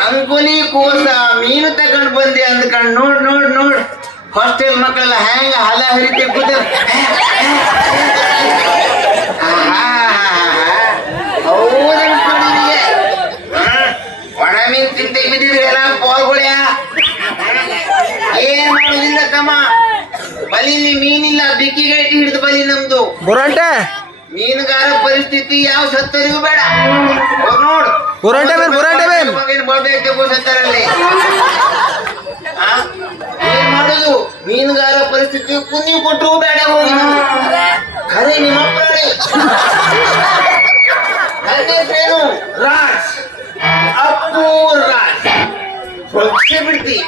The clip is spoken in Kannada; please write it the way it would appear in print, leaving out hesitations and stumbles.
ಅಂಕುಲಿ ಕೋಸ ಮೀನು ತಗೊಂಡು ಬಂದೆ ಅಂದ್ಕೊಂಡು ನೋಡ್ ನೋಡ್ ನೋಡ್ ಹಾಸ್ಟೆಲ್ ಮಕ್ಕಳೆಲ್ಲ ಹೆಂಗ ಹಲ ಹರಿತೆ ಕೂತ ಒಣ ಮೀನ್ ತಿಂತೆ ಬಿದ್ದಿದ್ರಲ್ಲ ಪಾಲ್ಗೊಳ್ಯ ಏನ್ ಮಾಡೋದಿಲ್ಲ ತಮ್ಮ ಬಲಿಲಿ ಮೀನಿಲ್ಲ ಬಿಕ್ಕಿಗಟ್ಟಿ ಹಿಡಿದು ಬಲಿ ನಮ್ದು ಬುರಂಟೆ ಮೀನುಗಾರ ಪರಿಸ್ಥಿತಿ ಯಾವ ಸತ್ತರಿಗೂ ಬೇಡ ನೋಡು ಬುರಂಟೆ ಬೇನ್ ಸತ್ತರಲ್ಲಿ ಏನ್ ಮಾಡುದು ಮೀನುಗಾರ ಪರಿಸ್ಥಿತಿ ಪುಣ್ಯ ಕೊಟ್ಟರು ಬೇಡ ಹೋಗಿ ಖರೆ ನಿಮ್ಮ ಹೆಸರೇನು ರಾಜ್ ಅಪ್ಪು ರಾಜ್ ಬಿಡ್ತಿ